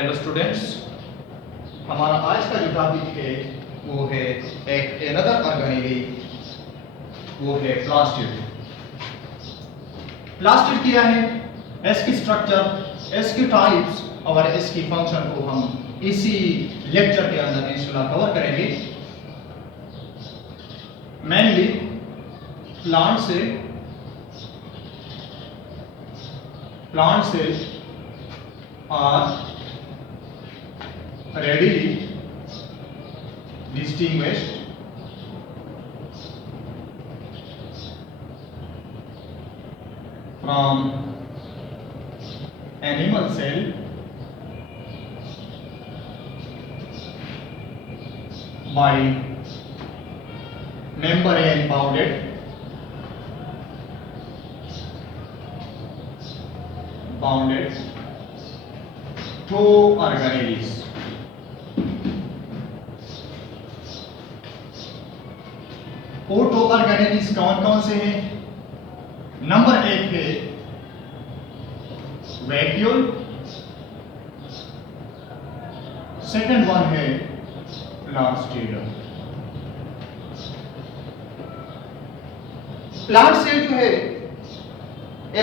Hello students, हमारा आज का जो टॉपिक है वो है एक अनदर ऑर्गेनेली, वो है प्लास्टिड। प्लास्टिड क्या है, इसकी स्ट्रक्चर, इसकी टाइप्स और इसकी फंक्शन को हम इसी लेक्चर के अंदर इंशाल्लाह कवर करेंगे। Mainly plant cells are readily distinguished from animal cell by membrane bounded two organelles। वो टू ऑर्गेनेल्स कौन कौन से हैं? नंबर 1 है वैक्यूल, सेकंड वन है प्लास्टिड। प्लांट सेल जो है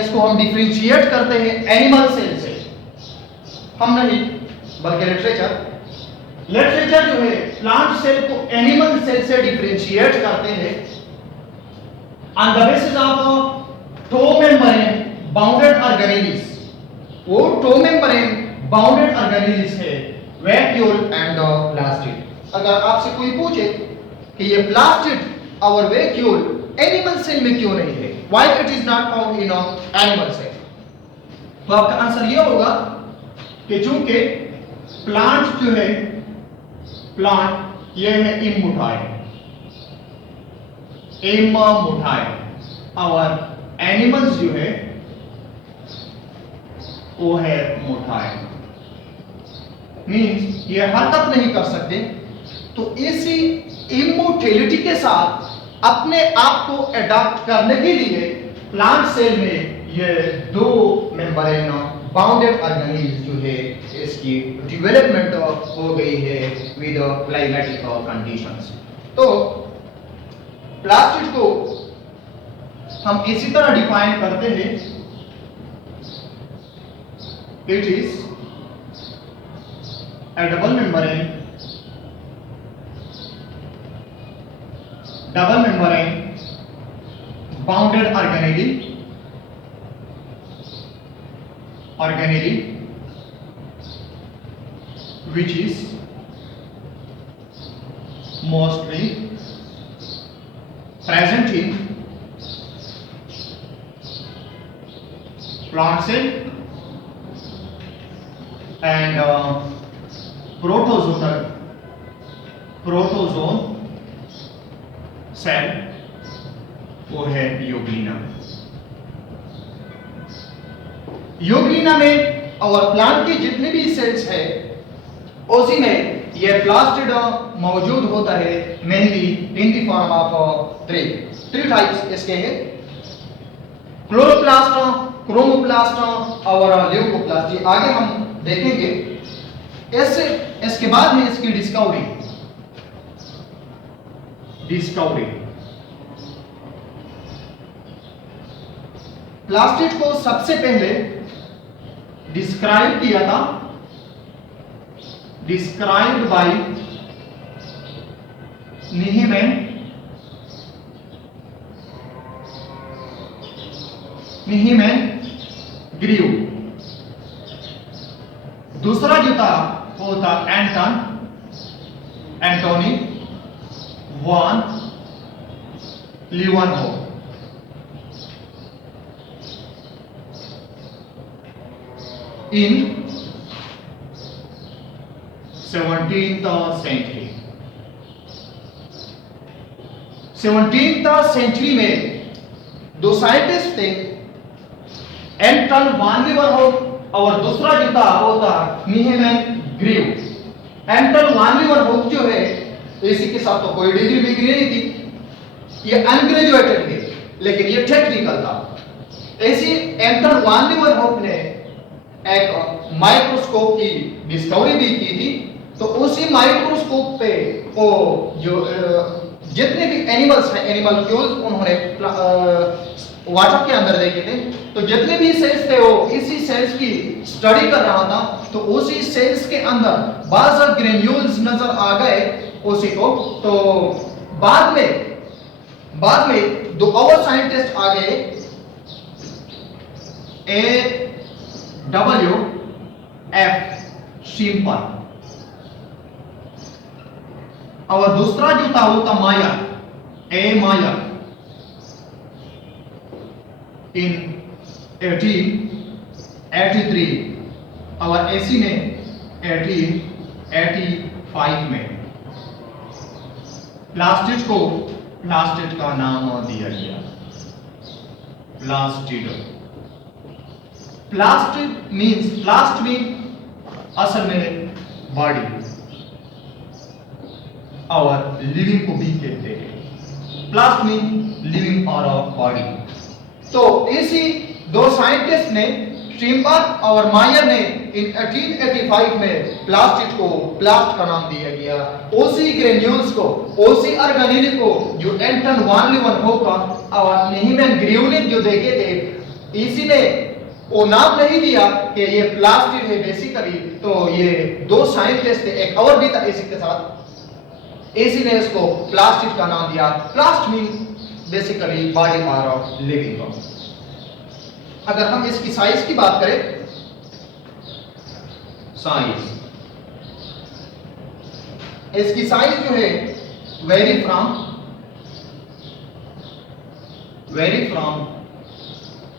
इसको हम डिफरेंशिएट करते हैं एनिमल सेल से, हम नहीं बल्कि लिटरेचर जो है प्लांट सेल को एनिमल सेल से डिफरेंशिएट करते हैं on the basis of two membrane bounded organelles. वो टू मेम्ब्रेन बाउंडेड ऑर्गेनेल्स है वैक्यूल एंड प्लास्टिड। अगर आपसे कोई पूछे कि ये प्लास्टिड और वैक्यूल एनिमल सेल में क्यों नहीं है, why it is not found in animal cell, तो आपका आंसर ये होगा कि चूंकि प्लांट जो है, प्लांट ये है इमोटाइल और एनिमल्स जो है वो है मोटाइल, मींस ये हरकत नहीं कर सकते। तो इसी इमोटिलिटी के साथ अपने आप को अडॉप्ट करने के लिए प्लांट सेल में ये दो मेम्ब्रेन बाउंडेड ऑर्गेनेल्स जो है इसकी डेवलपमेंट हो गई है विद क्लाइमेटिक कंडीशंस। तो प्लास्टिड को हम इसी तरह डिफाइन करते हैं, it is a double membrane bounded organelle which is mostly present in plant cell and protozoan cell, वो है यूग्लिना। यूग्लिना में और प्लांट की जितने भी सेल्स है उसी में ये प्लास्टिड मौजूद होता है, mainly in the form of three types इसके हैं, क्लोरोप्लास्ट, क्रोमोप्लास्ट और ल्यूकोप्लास्ट। आगे हम देखेंगे। इसके बाद है इसकी डिस्कवरी। प्लास्टिड को सबसे पहले डिस्क्राइब किया था, डिस्क्राइब्ड बाय नीहेमैन ग्रीव। दूसरा जो था वो था एंटोनी वान लीवनहोफ। in 17th century। 17th century में दो साइंटिस्ट थे, एंटन वान लीवनहोफ और दूसरा जो था वो था नीहेमैन ग्रीव। एंटन वान लीवनहोफ जो है इसी के साथ तो कोई डिग्री नहीं थी, ये अनग्रेजुएटेड थे, लेकिन ये टेक्निकल था। ऐसी एंटन वान लीवनहोफ ने एक माइक्रोस्कोप की डिस्कवरी भी की थी। तो उसी माइक्रोस्कोप पे वो जो जितने भी एनिमल्स हैं, एनिमलक्यूल्स, उन्होंने वाटर के अंदर देखे थे। तो जितने भी सेल्स थे वो इसी सेल्स की स्टडी कर रहा था। तो उसी सेल्स के अंदर बाज़ ग्रेन्यूल्स नजर आ गए उसी को। तो बाद में दो और साइंटिस्ट आ गए, AWF शिम्पर, और दूसरा जो था वो था मायर, मायर इन 1883 और एसी ने 1885 में प्लास्टिड का नाम दिया गया। प्लास्टिड मीन्स, प्लास्ट मीन असल में बॉडी और लिविंग को भी कहते हैं। प्लास्ट मीन लिविंग और बॉडी। तो इसी दो साइंटिस्ट ने, शिम्पर और मायर ने, इन 1885 में प्लास्टिड को प्लास्ट का नाम दिया गया। ओसी ग्रेन्यूल्स को, ओसी ऑर्गेनेल को जो एंटन वान लीवन होगा और नेहीमैन ग्रियोनिक जो देखे थे, इसी ने वो नाम नहीं दिया कि ये प्लास्टिड है बेसिकली। तो ये दो साइंटिस्ट थे, एक और भी था इसी के साथ, इसी ने इसको प्लास्टिड का नाम दिया। Plast mean basically body part of living. अगर हम इसकी साइज की बात करें, साइज, इसकी साइज जो है vary from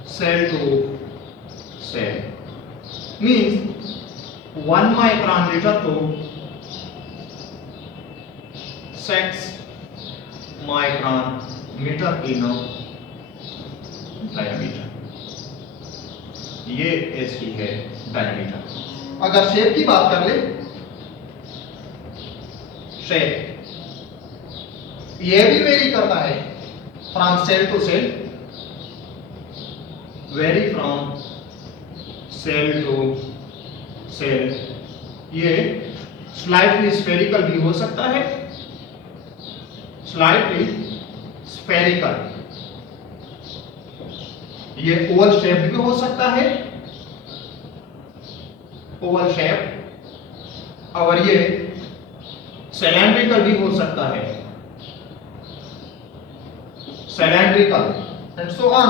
cell to cell, means 1 micron litre to 6 micron metre in diameter. ये इसकी है डायमीटर। अगर शेप की बात कर ले, शेप ये भी वेरी करता है from cell to cell, vary from cell to cell. ये स्लाइटली स्फेरिकल भी हो सकता है, स्लाइटली स्फेरिकल। ये ओवल शेप भी हो सकता है, ओवल शेप, और ये सिलेंड्रिकल भी हो सकता है, cylindrical, and so on,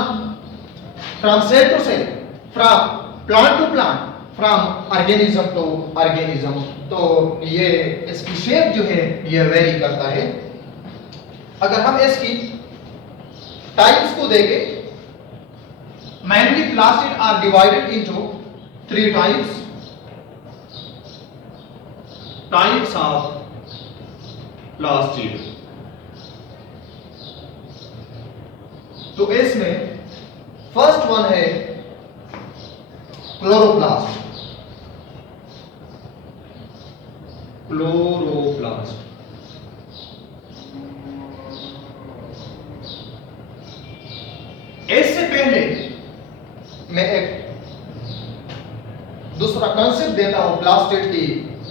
from cell to cell, from plant to plant, from organism to organism. तो ये इसकी शेप जो है ये वेरी करता है। अगर हम इसकी टाइप्स को देखें, mainly plastid are divided into 3 types of plastid। तो इसमें फर्स्ट वन है क्लोरोप्लास्ट। इससे पहले मैं एक दूसरा कॉन्सेप्ट देता हूं प्लास्टिड की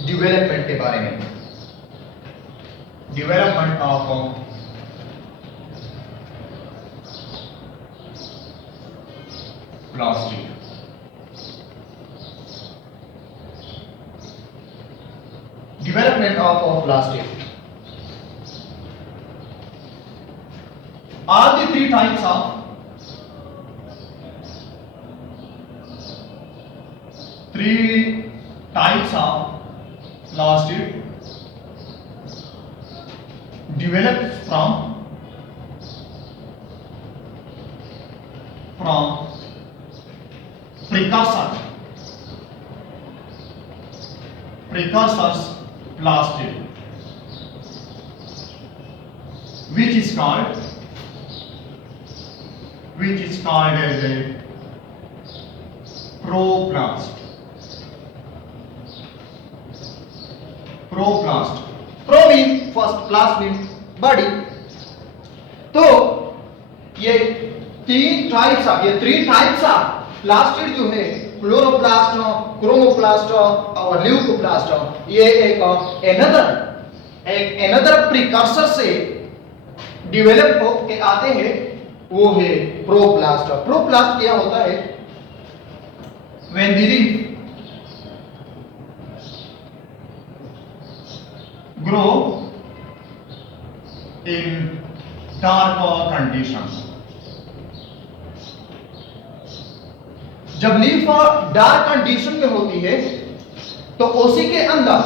डेवलपमेंट के बारे में। Development of plastid. Development of plastid. All the 3 types of plastid developed from precursors plastid, which is called as a proplast. Pro mean first, plast mean body। तो ये 3 टाइप्स ऑफ प्लास्टिड जो है chloroplast, chromoplast और leucoplast. ये एक another precursor से develop हो के आते हैं, वो है प्रोप्लास्ट। प्रोप्लास्ट क्या होता है? When the leaf grow in dark conditions, जब लीफ डार्क कंडीशन में होती है तो उसी के अंदर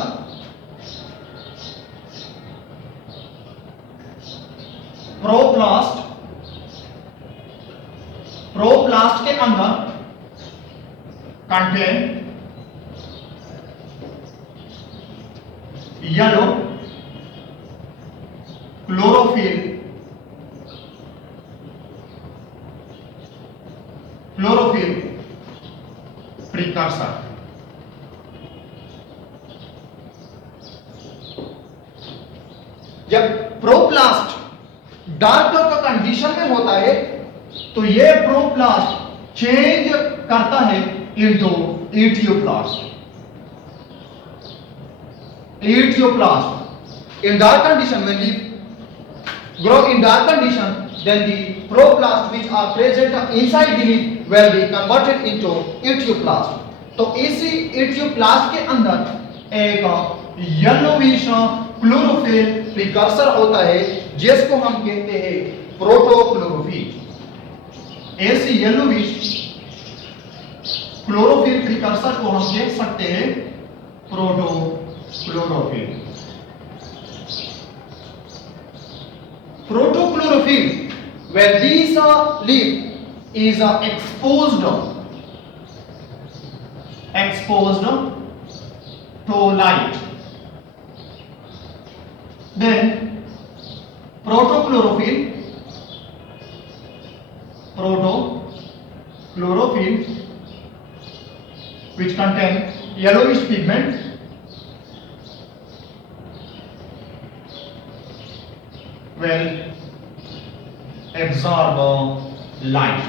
प्रोप्लास्ट के अंदर कंटेन येलो क्लोरोफिल प्रिकर्सर। जब प्रोप्लास्ट डार्क कंडीशन में होता है तो यह प्रोप्लास्ट चेंज करता है into एटियोप्लास्ट। In dark condition, when we grow in dark condition, then the proplast which are present inside the leaf will be converted into etioplast. तो इसी etioplast के अंदर एक येलोविश क्लोरोफिल प्रिकर्सर होता है जिसको हम कहते हैं प्रोटोक्लोरोफिल। ऐसी येलोविश क्लोरोफिल प्रिकर्सर को हम कह सकते हैं प्रोटोक्लोरोफिल। Protochlorophyll, where this leaf is exposed to light, then protochlorophyll which contain yellowish pigment will absorb light।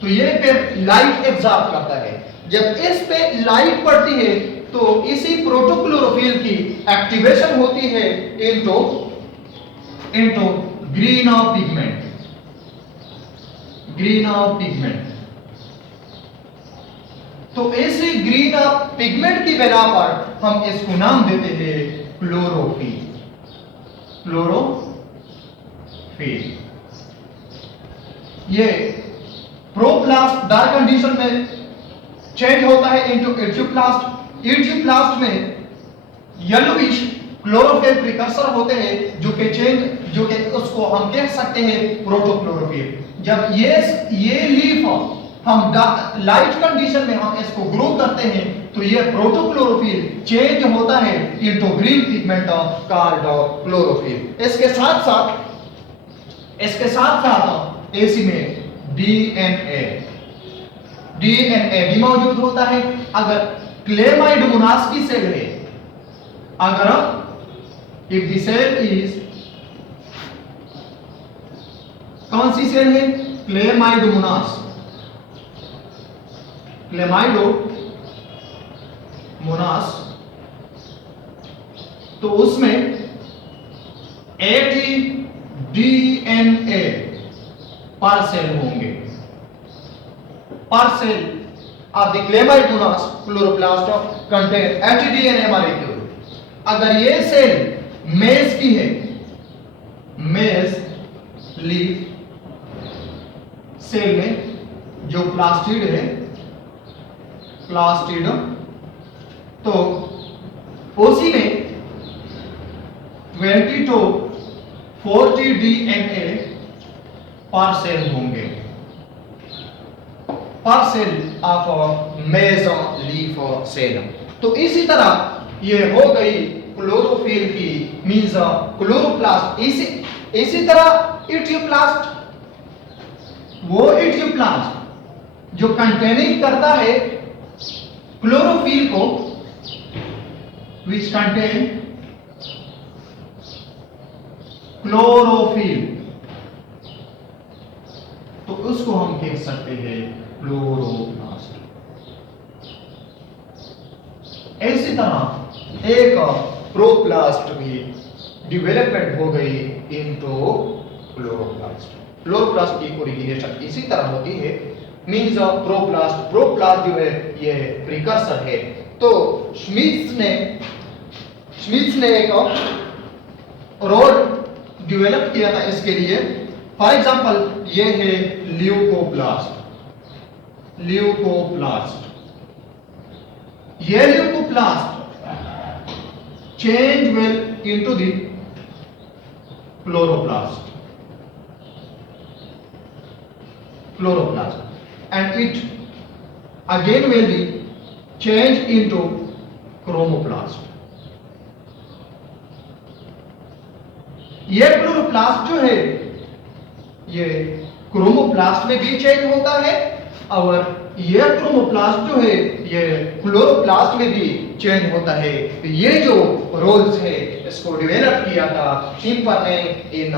तो ये पे लाइट एब्जॉर्ब करता है। जब इस पे लाइट पड़ती है तो इसी प्रोटोक्लोरोफिल की एक्टिवेशन होती है इनटू ग्रीन पिगमेंट। तो ऐसे ग्रीन पिगमेंट की बिना पर हम इसको नाम देते हैं क्लोरोफिल। ये प्रोप्लास्ट डार्क कंडीशन में चेंज होता है इनटू एटियोप्लास्ट। एटियोप्लास्ट में येलोविश क्लोरोफिल प्रिकर्सर होते हैं जो कि उसको हम कह सकते हैं प्रोटोक्लोरोफिल। जब ये लीफ हम लाइट कंडीशन में हम इसको ग्रो करते हैं तो ये प्रोटोक्लोरोफिल चेंज होता है into green pigment called chlorophyll. इसके साथ साथ इसी में डीएनए भी मौजूद होता है। अगर क्लेमाइडोमोनास की सेल है, इफ द सेल इज, कौन सी सेल है? क्लेमाइडोमोनास। तो उसमें 80 डीएनए पर सेल होंगे। Per cell of the chlamydomonas chloroplast contain 80 DNA molecule. अगर ये सेल मेज की है, मेज लीफ सेल में जो प्लास्टिड है, तो उसी में 20 to 40 डीएनए पर सेल होंगे, per cell of maize leaf cell. तो इसी तरह ये हो गई क्लोरोफिल की मींस क्लोरोप्लास्ट। इसी तरह एटियोप्लास्ट, वो एटियोप्लास्ट जो कंटेनिंग करता है क्लोरोफिल को, which contain क्लोरोफिल, तो उसको हम कह सकते हैं क्लोरोप्लास्ट। इसी तरह एक प्रोप्लास्ट भी डेवलपमेंट हो गई इनटू क्लोरोप्लास्ट। क्लोरोप्लास्ट की ओरिजिनेशन इसी तरह होती है, मींस प्रोप्लास्ट। प्रोप्लास्ट जो है ये प्रिकर्सर है। तो स्मिथ्स ने एक रोड डेवलप किया था इसके लिए। फॉर एग्जांपल ये है ल्यूकोप्लास्ट। ये leucoplast change will into the chloroplast and it again will be changed into chromoplast। ये क्लोरोप्लास्ट जो है ये क्रोमोप्लास्ट में भी चेंज होता है और ये क्रोमोप्लास्ट जो है ये क्लोरोप्लास्ट में भी चेंज होता है। तो ये जो रोल्स है इसको डेवलप किया था शिम्पर ने इन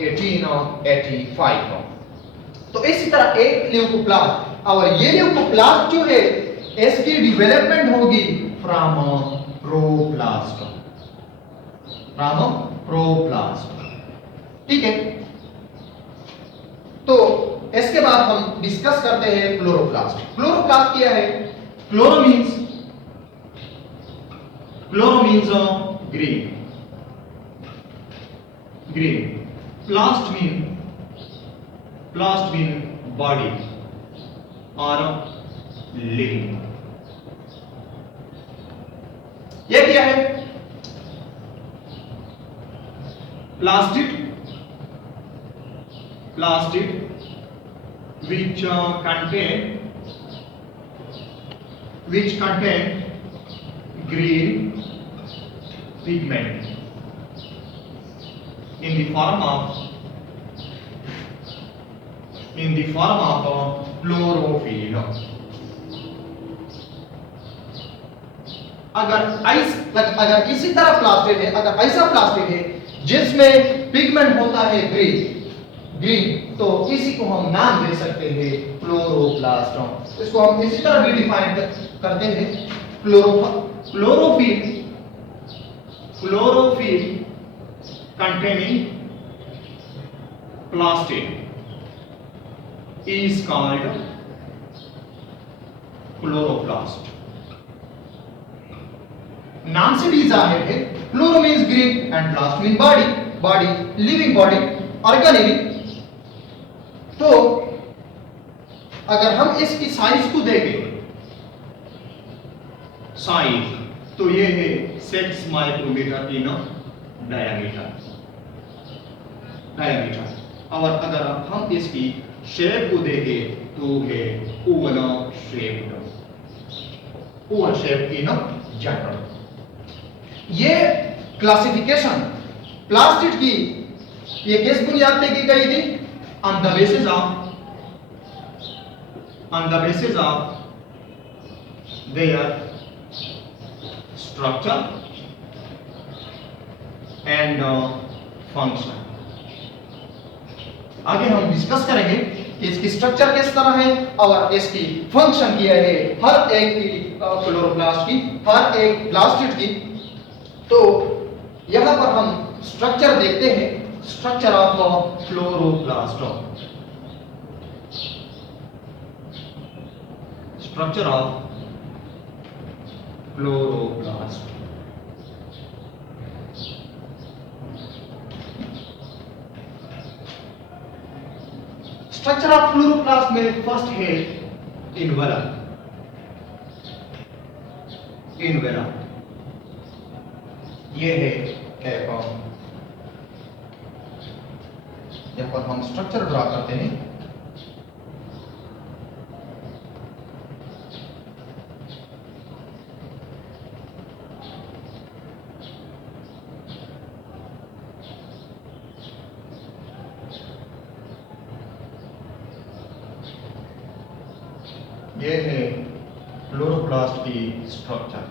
1885। तो इसी तरह एक ल्यूकोप्लास्ट और ये ल्यूकोप्लास्ट जो है इसकी डेवलपमेंट होगी फ्रॉम प्रोप्लास्ट। ठीक है। तो इसके बाद हम डिस्कस करते हैं क्लोरोप्लास्ट। क्लोरोप्लास्ट क्या है? Chloro means green, plast mean body or living। ये क्या है? Plastid which contain green pigment in the form of chlorophyll। अगर इसी तरह प्लास्टिक है, अगर ऐसा प्लास्टिक है जिसमें पिगमेंट होता है ग्रीन, तो इसी को हम नाम दे सकते हैं क्लोरोप्लास्ट। इसको हम इसी तरह भी डिफाइन करते हैं, chlorophyll containing plastid is called chloroplast। नाम से भी जाहिर है, chloro means green and प्लास्ट mean body, living body, organic. तो अगर हम इसकी साइज को देखें, साइज तो ये है 6 माइक्रोमीटर इन डायमीटर। और अगर हम इसकी शेप को देखें तो है ओवल शेप इन जनरल। ये क्लासिफिकेशन प्लास्टिड की ये किस बुनियाद पे की गई थी? On the basis of their structure and function. आगे हम डिस्कस करेंगे कि इसकी स्ट्रक्चर किस तरह है और इसकी फंक्शन क्या है, हर एक की क्लोरोप्लास्ट की, हर एक प्लास्टिड की। तो यहां पर हम स्ट्रक्चर देखते हैं, structure of chloroplast. Structure of chloroplast. Structure of chloroplast में फर्स्ट है इनवेलप। ये है एक, यहाँ पर हम स्ट्रक्चर ड्रा करते हैं। ये है क्लोरोप्लास्ट की स्ट्रक्चर।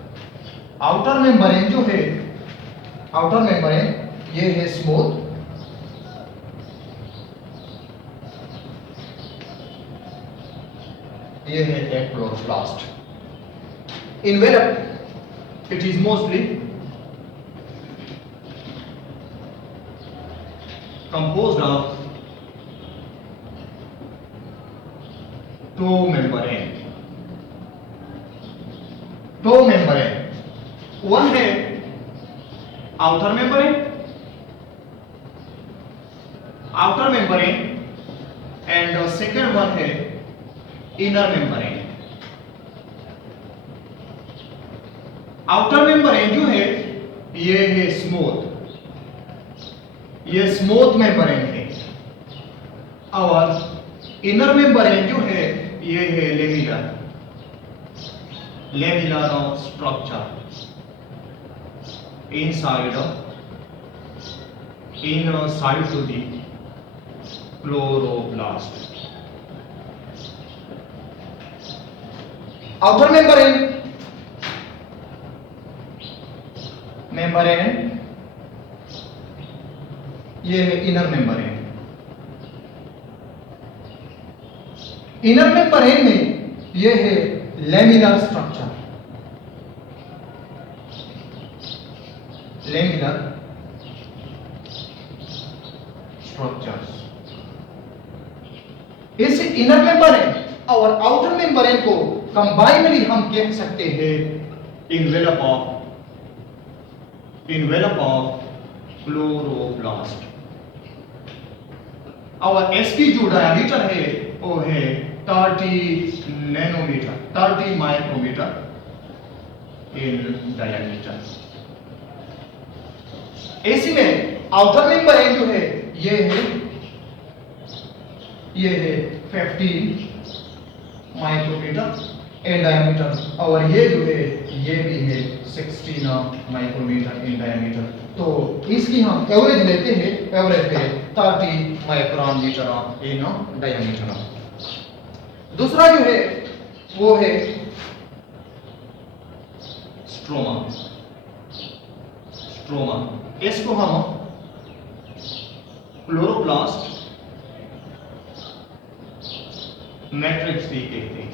आउटर मेम्ब्रेन जो है, आउटर मेम्ब्रेन ये है स्मूथ, ये है एक chloroplast. Envelope it is mostly composed of two membrane। One है outer membrane and second one है इनर मेम्ब्रेन। आउटर मेम्ब्रेन जो है ये है स्मूथ, ये स्मूथ मेम्ब्रेन है, और इनर मेम्ब्रेन जो है ये है laminar structure inside to the chloroplast। outer membrane ये है इनर मेम्ब्रेन। इनर मेम्ब्रेन में ये है लेमिनर स्ट्रक्चर, लेमिनर स्ट्रक्चर्स। इस इनर मेम्ब्रेन और आउटर मेम्ब्रेन को कंबाइनली हम कह सकते हैं इन्वेलप ऑफ क्लोरोप्लास्ट। और इसकी जो डायमीटर है वो है 30 नैनोमीटर, 30 माइक्रोमीटर इन डायमीटर। इसी में आउटर मेम्ब्रेन जो है ये है 15 माइक्रोमीटर इन डायमीटर, और ये जो है ये भी है 16 माइक्रोमीटर इन डायमीटर। तो इसकी हम एवरेज लेते हैं, एवरेज है 30 माइक्रोन मीटर इन डायमीटर। दूसरा जो है वो है स्ट्रोमा। इसको हम क्लोरोप्लास्ट मैट्रिक्स भी कहते हैं।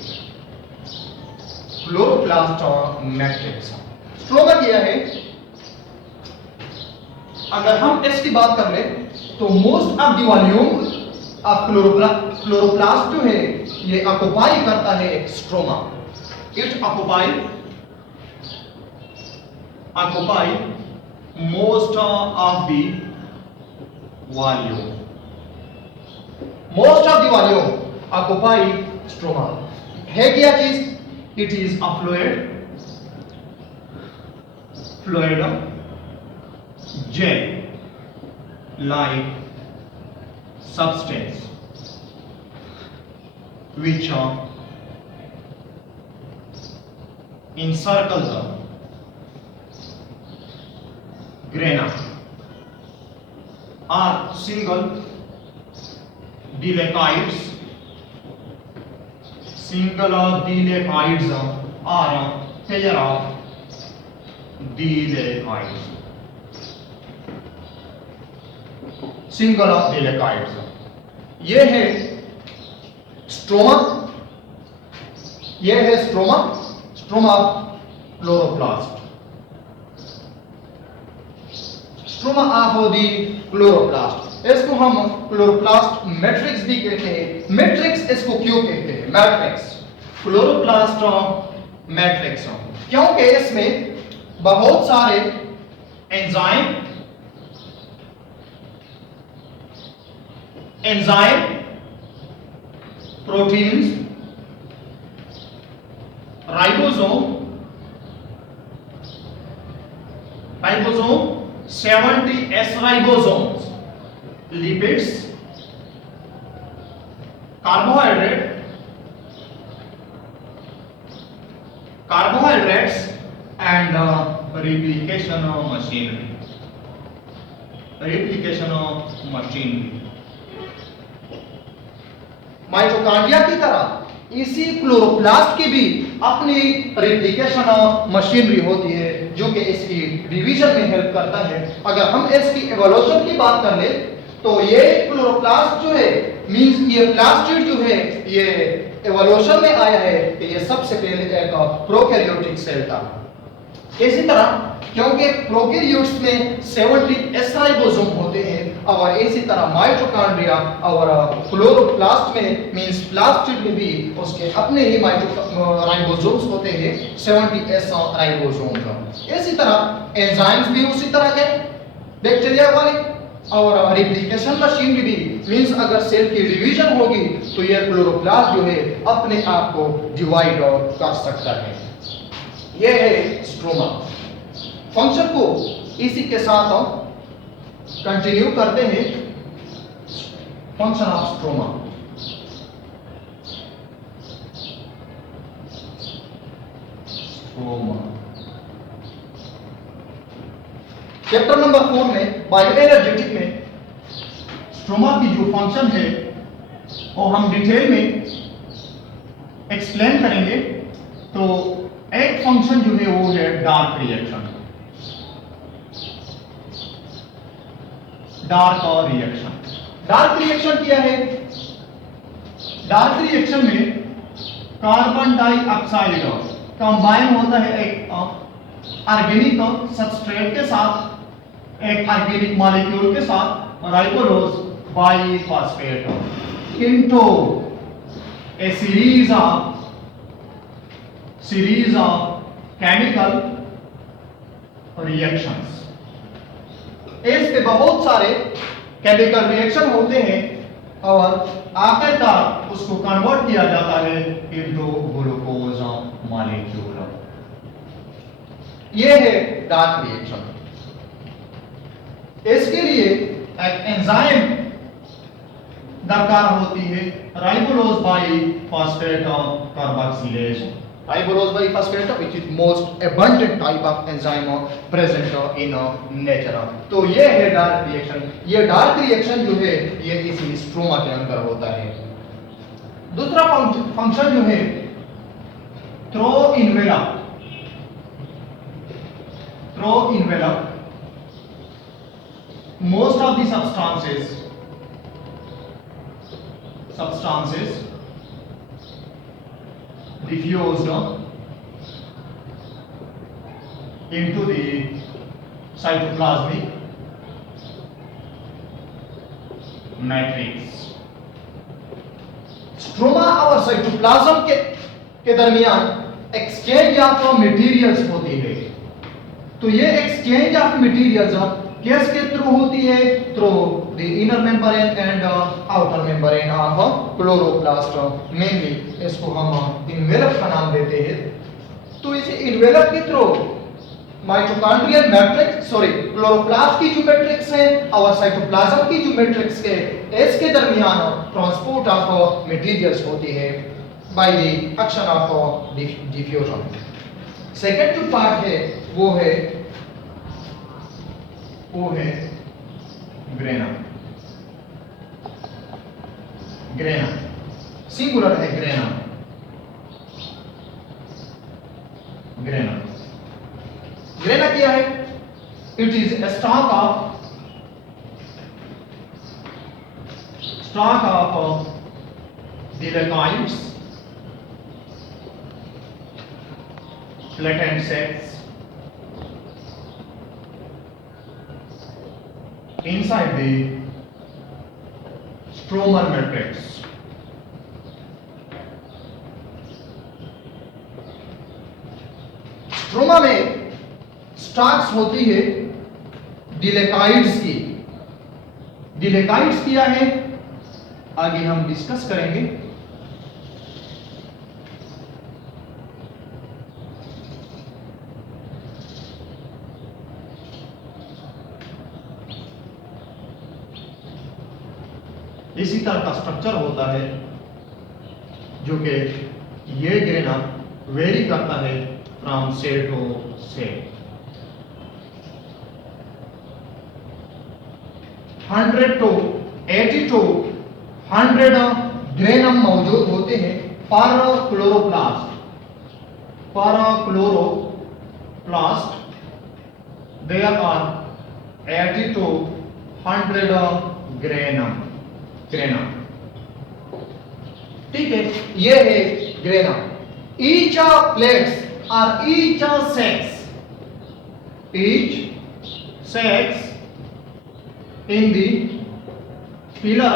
क्लोरोप्लास्ट मैट्रिक्स स्ट्रोमा किया है। अगर हम इसकी बात कर ले तो most of the volume of chloroplast जो है ये ऑक्युपाई करता है stroma. It occupy most of the volume occupy stroma। है क्या चीज? It is a fluid gel like substance which encircles the grana are single delecoids are pair of delecoids, single of delecoids। ये है stroma, stroma of chloroplast. Stroma of the chloroplast, इसको हम chloroplast matrix भी कहते हैं। Matrix इसको क्यों कहते हैं? मैट्रिक्स क्लोरोप्लास्ट मैट्रिक्स क्योंकि इसमें बहुत सारे enzyme proteins, ribosome 70 S ribosomes, lipids, carbohydrates and replication machinery। Mitochondria की तरह इसी क्लोरोप्लास्ट की भी अपनी रेप्लिकेशन मशीनरी होती है जो कि इसकी डिवीजन में हेल्प करता है। अगर हम इसकी एवोल्यूशन की बात कर ले तो ये क्लोरोप्लास्ट जो है मींस ये प्लास्टिड जो है ये एवोल्यूशन में आया है कि ये सबसे पहले एक प्रोकैरियोटिक सेल था। इसी तरह क्योंकि प्रोकैरियोट्स में 70 एस राइबोसोम होते हैं और इसी तरह माइटोकॉन्ड्रिया और क्लोरोप्लास्ट में मींस प्लास्टिड में भी उसके अपने ही राइबोसोम्स होते हैं 70 एस राइबोसोम। इसी तरह एंजाइम्स भी उसी तरह के बैक्टीरिया वाले और रिप्लिकेशन मशीन भी मींस अगर सेल की डिवीजन होगी तो यह क्लोरोप्लास्ट जो है अपने आप को डिवाइड कर सकता है। यह है स्ट्रोमा। फंक्शन को इसी के साथ हम कंटिन्यू करते हैं। Function of stroma. Chapter number 4 में बायोएनर्जेटिक में स्ट्रोमा की जो फंक्शन है वो हम डिटेल में एक्सप्लेन करेंगे। तो एक फंक्शन जो है वो है डार्क रिएक्शन। डार्क रिएक्शन क्या है? डार्क रिएक्शन में कार्बन डाइऑक्साइड कंबाइन होता है एक ऑर्गेनिक सबस्ट्रेट के साथ, एक ऑर्गेनिक मॉलिक्यूल के साथ राइबोलोज biphosphate into A series of chemical reactions. इसके बहुत सारे केमिकल रिएक्शन होते हैं और आखिरकार उसको कन्वर्ट किया जाता है इनटू ग्लूकोज मॉलिक्यूल। यह है डार्क रिएक्शन। इसके लिए एक एंजाइम दरकार होती है, राइबोलोज biphosphate carboxylase. Ribulose biphosphate which is most abundant type of enzyme present in nature। तो ये है डार्क रिएक्शन। ये डार्क रिएक्शन जो है ये इसी स्ट्रोमा के अंदर होता है। दूसरा फंक्शन जो है through envelope. Most of the substances diffused into the cytoplasmic matrix। Stroma और साइटोप्लाज्म के दरमियान एक्सचेंज ऑफ मटेरियल्स होती है। तो ये एक्सचेंज ऑफ मटेरियल्स किसके थ्रू होती है? Through the inner membrane and outer membrane of chloroplast. Mainly इसको हम इन्वेलप का नाम देते हैं। तो इसे इन्वेलप के थ्रू माइटोकॉन्ड्रियल मैट्रिक्स क्लोरोप्लास्ट की जो मैट्रिक्स है और साइटोप्लाज्म की जो मैट्रिक्स है इसके दरमियान ट्रांसपोर्ट ऑफ मटेरियल्स होती है by the action of diffusion. Second जो पार्ट है वो है ग्रेना। सिंगुलर है ग्रेना। ग्रेना क्या है? It is a stalk of dolichoids, latent cells inside the stromal matrix। Stroma में स्टाक्स होती है डिलेकाइड्स की। डिलेकाइड्स क्या है आगे हम डिस्कस करेंगे। इसी तरह का स्ट्रक्चर होता है जो कि ये ग्रेना वेरी करता है from cell to cell. 100 to 80 to 100 granum मौजूद होते हैं per chloroplast. There are 80 to 100 granum. ठीक है, ये है grana. Each plates are each sacs in the pillar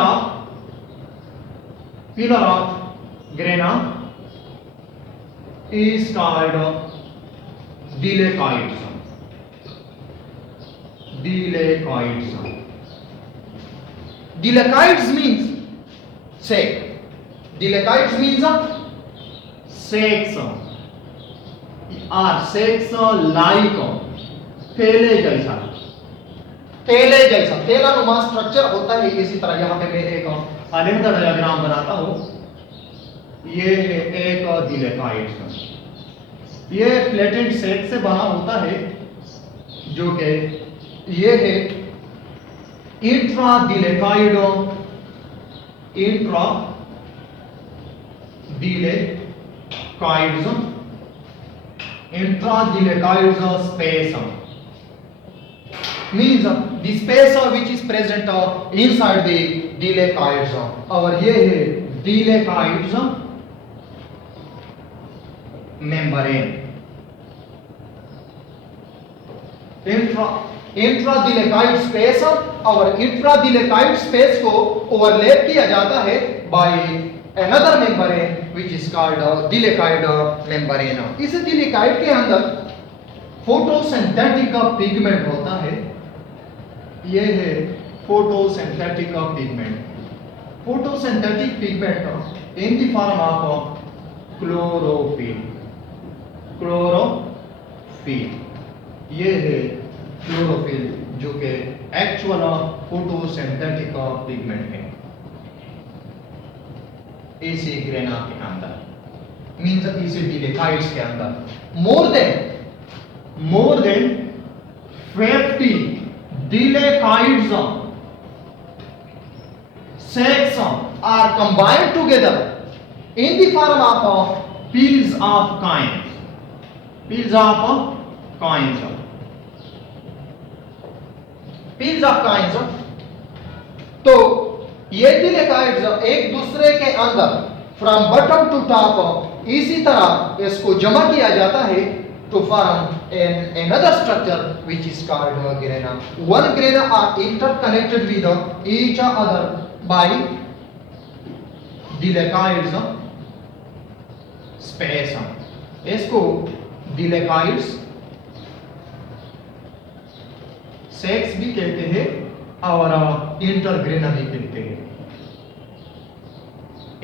of grana is called delecoids. Delecoids means sex. Delecoids means sex or sex like थैले जैसा। थैले जैसा थैलानुमा स्ट्रक्चर होता है। इसी तरह यहाँ पे मैं एक अलेक्जेंडर डायग्राम बनाता हूँ। ये है एक डिलेकॉइड, ये फ्लैटेंड सेक से बना होता है, जो कि ये है इंट्राडिलेकॉइड space means the space which is present inside the delecoids। और ये है delecoids membrane। इंट्राडिलेकॉइड स्पेस और इंट्राडिलेकॉइड स्पेस को ओवरलैप किया जाता है by another membrane which is called thylakoid membrane। इस डिलेकॉइड के अंदर फोटोसिंथेटिक पिगमेंट होता है। ये है photosynthetic pigment. Photosynthetic pigment in the form of chlorophyll. ये है क्लोरोफिल, जो कि एक्चुअल फोटोसिंथेटिक पिगमेंट है इसी ग्रेना के अंदर, मींस इसी डिलेकॉइड्स के अंदर। More than 50 डिलेकॉइड्स sacs are combined together in the form of peels of coins। peels of coins। तो ये डिलेकॉइड्स एक दूसरे के अंदर फ्रॉम बॉटम टू टॉप इसी तरह इसको जमा किया जाता है to form another structure which is called grana। One grana are interconnected with each other by thylakoids space. इसको डिलेकॉइड्स सेक्स भी कहते हैं और इंटरग्रेना भी कहते हैं।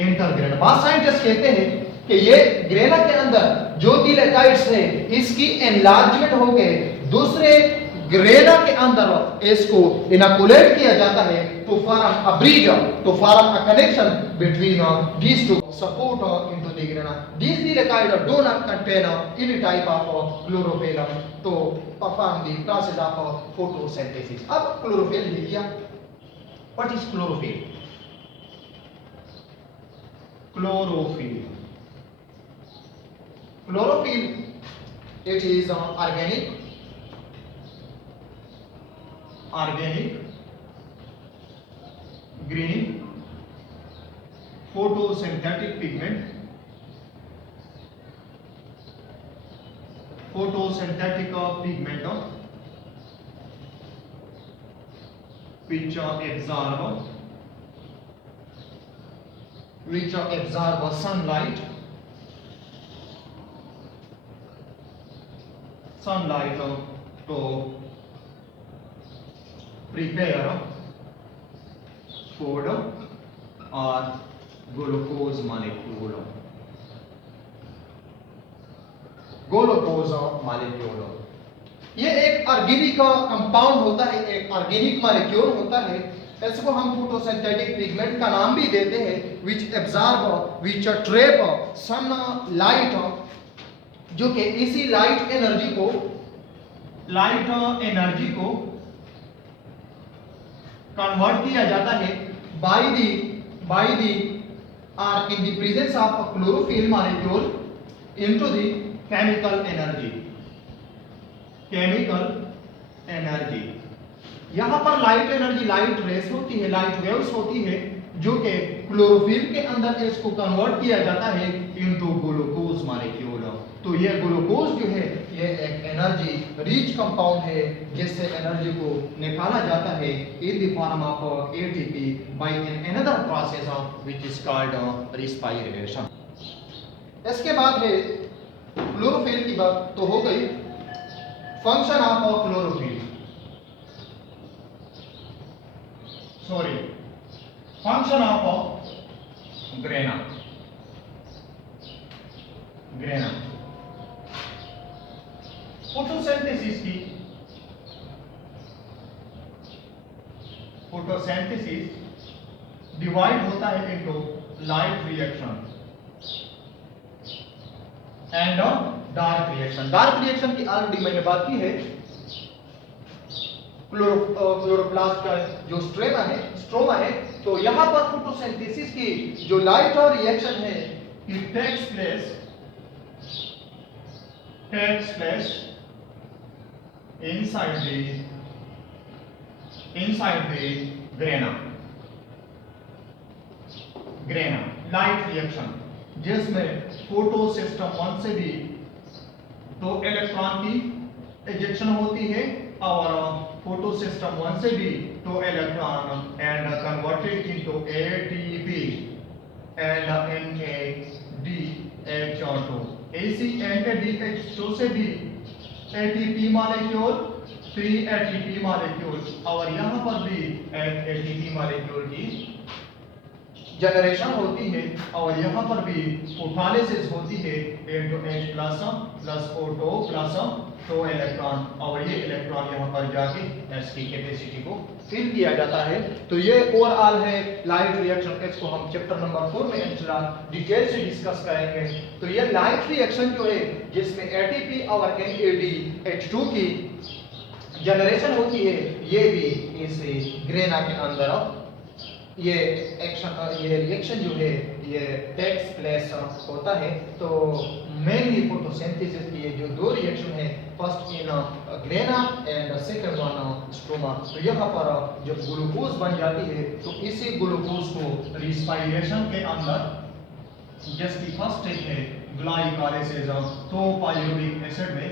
इंटरग्रेना बात साइंटिस्ट कहते हैं कि ये ग्रेना के अंदर जो डिलेकॉइड्स है इसकी एनलार्जमेंट हो गए दूसरे ग्रेना के अंदर इसको इनोकुलेट किया जाता है to form a bridge, to form a connection between these two support into the grana। These delecoids do not contain any type of chlorophyll to perform the process of photosynthesis। अब chlorophyll लिखिए। What is chlorophyll? Chlorophyll it is organic green photosynthetic pigment which absorb sunlight to prepare food or glucose molecule। ये एक organic compound होता है, एक organic molecule होता है। इसको हम फोटोसिंथेटिक पिगमेंट का नाम भी देते हैं। Which absorb which trap sun light, जो कि इसी लाइट एनर्जी को कन्वर्ट किया जाता है by the or in the presence of a chlorophyll molecule into the chemical energy। यहाँ पर लाइट एनर्जी, लाइट रेस होती है, लाइट वेव्स होती है, जो कि क्लोरोफिल के अंदर इसको कन्वर्ट किया जाता है इनटू ग्लूकोज मॉलिक्यूल। तो ये ग्लूकोज जो है ये एक एनर्जी रिच कंपाउंड है जिससे एनर्जी को निकाला जाता है in the form of ATP by an another process which is called respiration. इसके बाद है क्लोरोफिल की बात तो हो गई। Function of chlorophyll, sorry, function of grana. Grana photosynthesis की, फोटोसिंथेसिस डिवाइड होता है into light reaction and dark reaction. Dark reaction की ऑलरेडी मैंने बात की है। क्लोरोप्लास्ट का जो स्ट्रोमा है, तो यहां पर फोटोसिंथेसिस की जो लाइट और रिएक्शन है it takes place inside the grana light reaction, जिसमें फोटो सिस्टम 1 से भी तो इलेक्ट्रॉन की इजेक्शन होती है और फोटो सिस्टम 1 से भी तो electron and converted into ATP and NADH2। AC and NADH2 से भी एटीपी मॉलिक्यूल, 3 एटीपी मॉलिक्यूल, और यहां पर भी एक एटीपी मॉलिक्यूल की जनरेशन होती है और यहां पर भी फोटोलिसिस होती है into H plus O2 plus 2 electron, और ये इलेक्ट्रॉन यहां पर जाके S की कैपेसिटी को फिल किया जाता है। तो ये ओवरऑल है लाइट रिएक्शन। इसको हम चैप्टर नंबर 4 में इंशाल्लाह डिटेल से डिस्कस करेंगे। तो ये लाइट रिएक्शन जो है जिसमें एटीपी और NADH2 की जनरेशन होती है, ये भी इस ग्रेना के अंदर ये रिएक्शन जो है ये टेक्स प्लेस होता है। तो मेनली फोटोसिंथेसिस की ये जो दो रिएक्शन है, first in grana and second one stroma. तो यहाँ पर जब ग्लूकोज बन जाती है तो इसी ग्लूकोज को रेस्पिरेशन के अंदर जिसकी फर्स्ट स्टेज है ग्लाइकोलाइसिस, तो पायरुविक एसिड में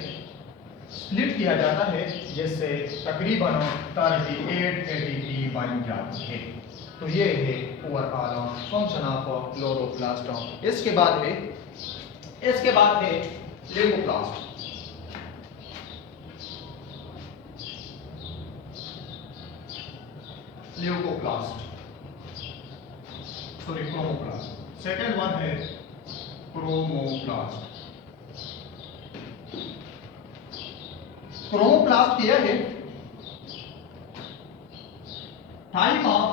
स्प्लिट किया जाता है जिससे तकरीबन 38 एटीपी बन जाती है। तो ये है ओवरऑल फंक्शन ऑफ क्लोरोप्लास्ट। इसके बाद है leucoplast. Sorry, chromoplast. Second one है क्रोमोप्लास्ट। क्रोमोप्लास्ट क्या है? Type of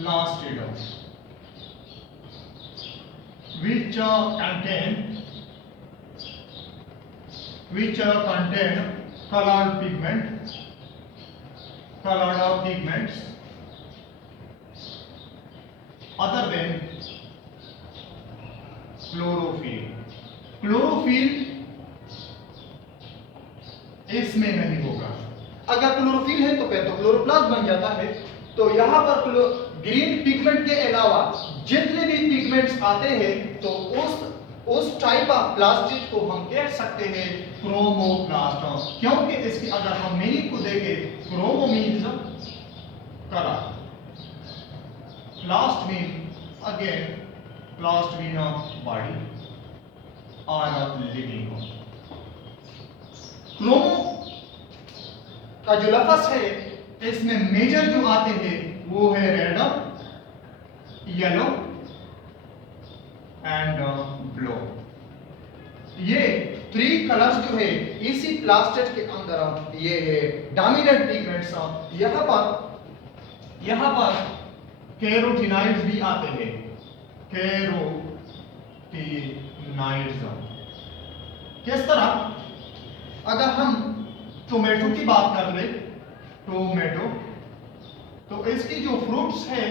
plastid which contain colored pigments other than chlorophyll। इसमें नहीं होगा। अगर क्लोरोफिल है तो फिर तो क्लोरोप्लास्ट बन जाता है। तो यहाँ पर ग्रीन पिगमेंट के अलावा जितने भी पिगमेंट्स आते हैं तो उस टाइप ऑफ प्लास्टिड को हम कह सकते हैं क्रोमोप्लास्ट, क्योंकि इसकी अगर हम मीनिंग को देखें, chromo means colour, प्लास्ट mean body और लिविंग। क्रोमो का जो लफ्ज है इसमें मेजर जो आते हैं वो है रेड, येलो एंड ब्लू। ये 3 कलर्स जो है इसी प्लास्टिड के अंदर ये है डोमिनेंट पिगमेंट्स। यहाँ पर कैरोटीनॉइड्स भी आते हैं, कैरोटीनॉइड्स। किस तरह? अगर हम टोमेटो की बात कर ले, टोमेटो, तो इसकी जो फ्रूट्स है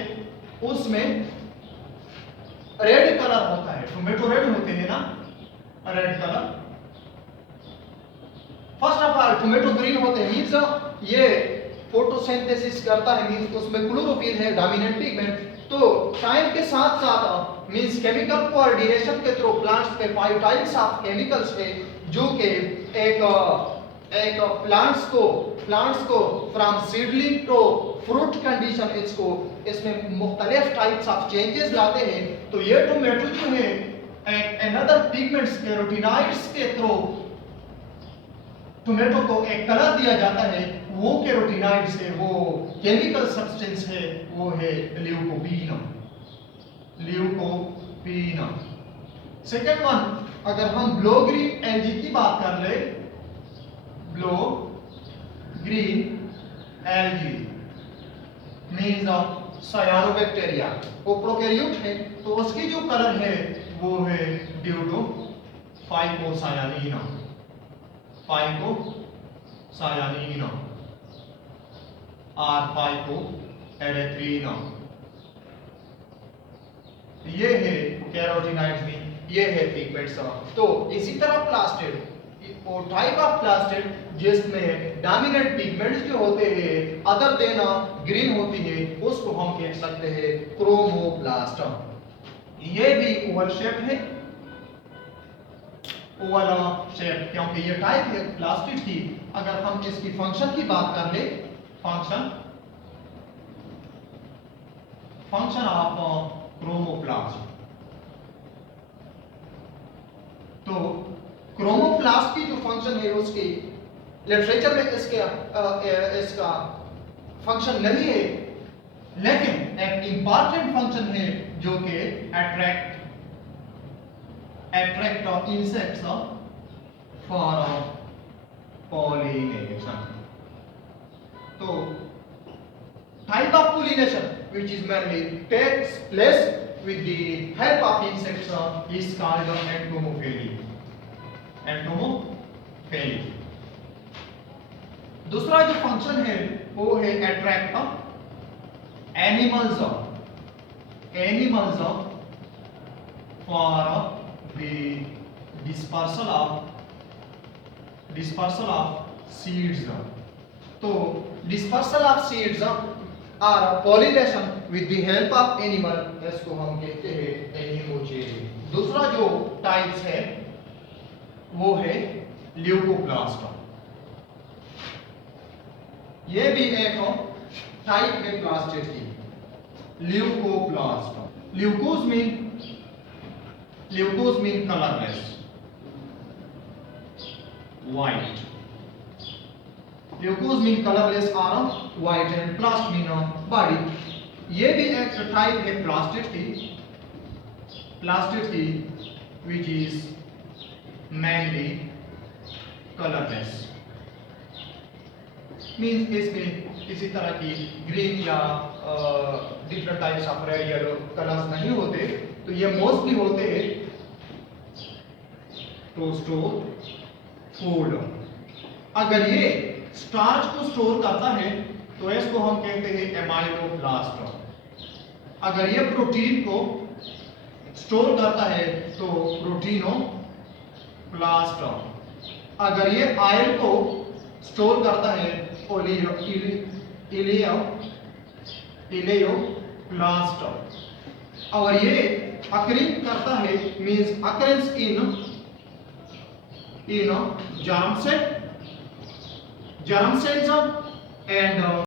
उसमें रेड कलर होता है। टोमेटो रेड होते हैं ना, red colour. First of all tomato green होते हैं, मीन्स ये फोटोसिंथेसिस करता है, मींस उसमें क्लोरोफिल है डोमिनेंट पिगमेंट। तो टाइम के साथ साथ मींस केमिकल कोऑर्डिनेशन के थ्रू प्लांट्स में 5 टाइप्स ऑफ केमिकल्स है जो कि एक प्लांट्स को from seedling to fruit condition इसमें मुख्तलिफ टाइप्स ऑफ चेंजेस लाते हैं। तो ये टोमेटो जो है अनदर पिगमेंट्स कैरोटीनॉइड्स के थ्रू टोमेटो को एक कलर दिया जाता है, वो कैरोटीनॉइड्स है, वो केमिकल सब्सटेंस है, वो है ल्यूकोपीन। सेकेंड वन, अगर हम ब्लो ग्रीन एल्गी की बात कर ले, ब्लो ग्रीन एल्गी मीन्स सायानोबैक्टीरिया, वो प्रोकैरियोट है, तो उसकी जो कलर है वो है ड्यू टू फाइकोसायानिन और फाइकोएरिथ्रीन। ये है कैरोटीनॉइड्स में, ये है पिगमेंट्स। तो इसी तरह प्लास्टिड, वो टाइप ऑफ प्लास्टिड जिसमें डोमिनेंट पिगमेंट्स जो होते हैं अदर देन ग्रीन होती है, उसको हम कह सकते हैं क्रोमोप्लास्ट। ये भी ओवल शेप है, ओवल शेप, क्योंकि ये टाइप है प्लास्टिड की। अगर हम इसकी फंक्शन की बात कर ले, फंक्शन ऑफ क्रोमोप्लास्ट, तो क्रोमोप्लास्ट की जो फंक्शन है उसकी लिटरेचर में इसका फंक्शन नहीं है, लेकिन एक इंपॉर्टेंट फंक्शन है जो कि अट्रैक्ट इंसेक्ट्स फॉर pollination. तो type of pollination which is mainly takes place with the help of insects is called entomophagy. दूसरा जो फंक्शन है वो है attract animals for the dispersal of seeds. तो dispersal of seeds और pollination with the help of animal, इसको हम कहते हैं एनिमोचेरी। दूसरा जो टाइप्स है वो है ल्यूकोप्लास्ट। ये भी एक टाइप है प्लास्टिड की, leucoplast. Leucose mean colourless, white. Leucose mean colorless or white and plast mean body. ये भी एक टाइप है प्लास्टिड की which is mainly colorless. Means इसमें किसी तरह की ग्रीन या different types of red yellow colours नहीं होते, तो ये मोस्टली होते हैं टू स्टोर फूड। अगर ये स्टार्च को स्टोर करता है तो इसको हम कहते हैं एमाइलोब्लास्ट। अगर ये प्रोटीन को स्टोर करता है तो प्रोटीनोप्लास्ट। अगर ये ऑयल को स्टोर करता है इलेयोप्लास्ट। और ये अकरिंग करता है means occurrence in germ cells and